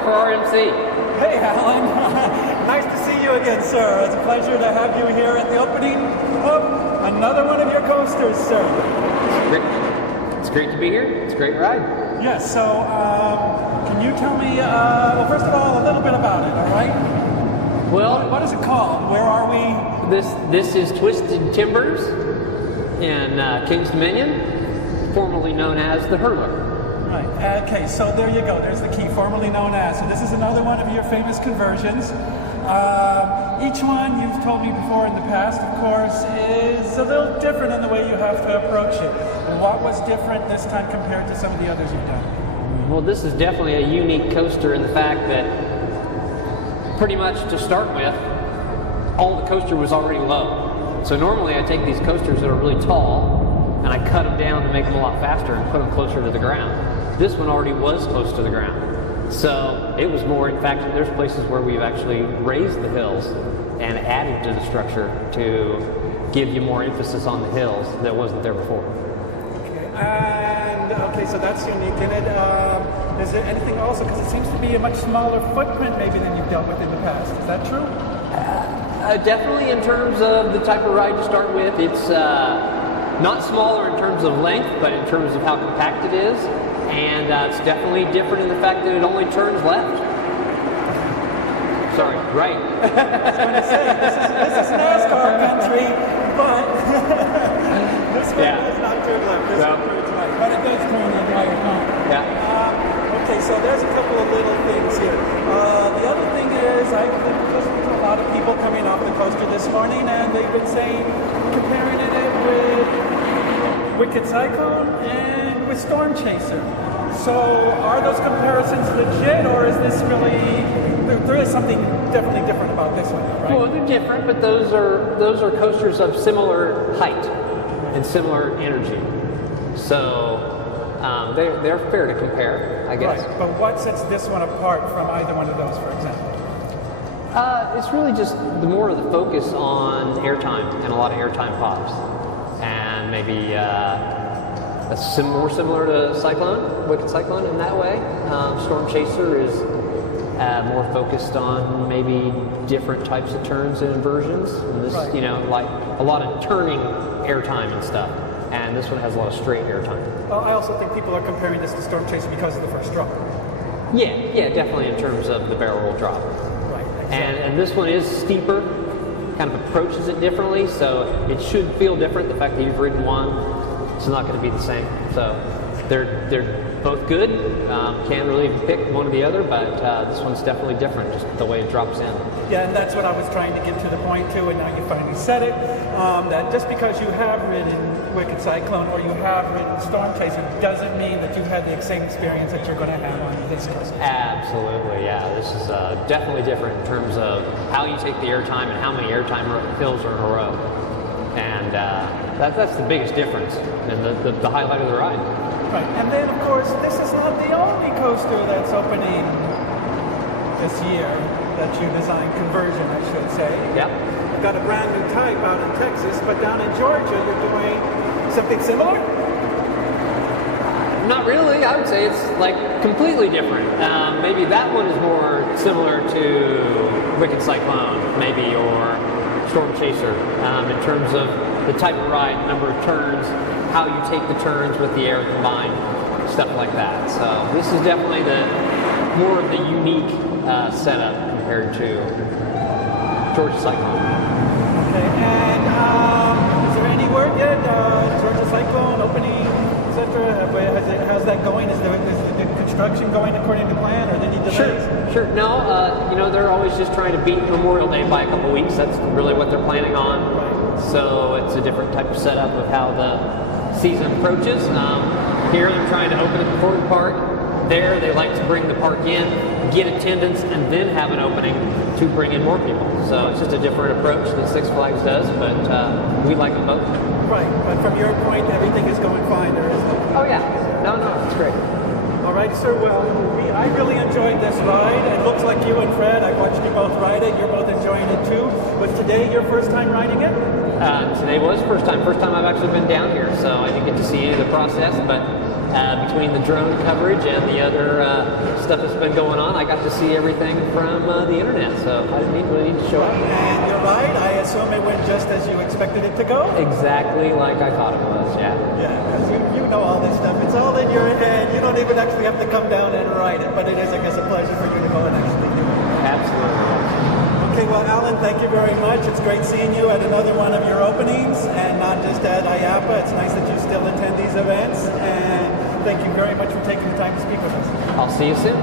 for RMC. Hey, Alan. Nice to see you again, sir. It's a pleasure to have you here at the opening of another one of your coasters, sir. It's great to be here. It's a great ride. Yes, so can you tell me, well, first of all, a little bit about it, all right? Well, what is it called? Where are we? This is Twisted Timbers in Kings Dominion, formerly known as the Hurler. Right. Okay, so there you go. There's the key, formerly known as. So this is another one of your famous conversions. Each one, you've told me before in the past, of course, is a little different in the way you have to approach it. What was different this time compared to some of the others you've done? Well, this is definitely a unique coaster in the fact that pretty much to start with, all the coaster was already low. So normally I take these coasters that are really tall and I cut them down to make them a lot faster and put them closer to the ground. This one already was close to the ground. So it was more, in fact, there's places where we've actually raised the hills and added to the structure to give you more emphasis on the hills that wasn't there before. Okay, so that's unique in it. Is there anything also, because it seems to be a much smaller footprint maybe than you've dealt with in the past. Is that true? Definitely in terms of the type of ride to start with. It's not smaller in terms of length, but in terms of how compact it is. And it's definitely different in the fact that it only turns left. Sorry, right. I was going to say, this is NASCAR country, but this one does not turn left. This one turns right. But it does turn the entire time. Yeah. Okay, so there's a couple of little things here. The other thing is, I've been listening to a lot of people coming off the coaster this morning, and they've been saying, comparing it with Wicked Cyclone and with Storm Chaser. So are those comparisons legit, or is this really, there is something definitely different about this one, right? Well, they're different, but those are coasters of similar height and similar energy. So they're fair to compare, I guess. Right, but what sets this one apart from either one of those, for example? It's really just the more of the focus on airtime and a lot of airtime pops. And maybe more similar to Cyclone, Wicked Cyclone in that way. Storm Chaser is more focused on maybe different types of turns and inversions. And this, right. Like a lot of turning airtime and stuff. And this one has a lot of straight airtime. Well, I also think people are comparing this to Storm Chaser because of the first drop. Yeah, definitely in terms of the barrel roll drop. Right, exactly. And this one is steeper, kind of approaches it differently, so it should feel different. The fact that you've ridden one, it's not going to be the same. So they're both good. Can't really pick one or the other, but this one's definitely different, just the way it drops in. Yeah, and that's what I was trying to get to the point too, and now you finally said it, that just because you have ridden Wicked Cyclone or you have ridden Storm Chaser doesn't mean that you had the same experience that you're going to have on this coaster. Absolutely, yeah. This is definitely different in terms of how you take the airtime and how many airtime hills are in a row. And that's the biggest difference and the highlight of the ride. Right, and then of course, this is not the only coaster that's opening this year that you designed, conversion, I should say. Yep. You've got a brand new type out in Texas, but down in Georgia, you're doing something similar? Not really. I would say it's like completely different. Maybe that one is more similar to Wicked Cyclone, maybe, or Storm Chaser, in terms of the type of ride, number of turns, how you take the turns with the air combined, stuff like that. So this is definitely more of the unique setup compared to Georgia Cyclone. Okay, and is there any word yet? Georgia Cyclone opening, etc. How's that going? Is the construction going according to plan, or any delays? Sure. No, they're always just trying to beat Memorial Day by a couple weeks. That's really what they're planning on. Right. So it's a different type of setup of how the season approaches. Here they're trying to open it before the park. There they like to bring the park in, get attendance, and then have an opening to bring in more people. So it's just a different approach than Six Flags does, but we like them both. Right, but from your point, everything is going fine. There is no... Oh yeah, no, it's great. All right, sir. Well, I really enjoyed this ride. It looks like you and Fred, I watched you both ride it. You're both enjoying it too. Was today your first time riding it? Today was first time I've actually been down here, so I didn't get to see any of the process, but Between the drone coverage and the other stuff that's been going on, I got to see everything from the internet, so I didn't really need to show up. And you're right, I assume it went just as you expected it to go? Exactly like I thought it was, yeah. Yeah, because you know all this stuff. It's all in your head. You don't even actually have to come down and write it, but it is, I guess, a pleasure for you to go and actually do it. Absolutely. Okay, well, Alan, thank you very much. It's great seeing you at another one of your openings, and not just at IAPA. It's nice that you still attend these events, and thank you very much for taking the time to speak with us. I'll see you soon.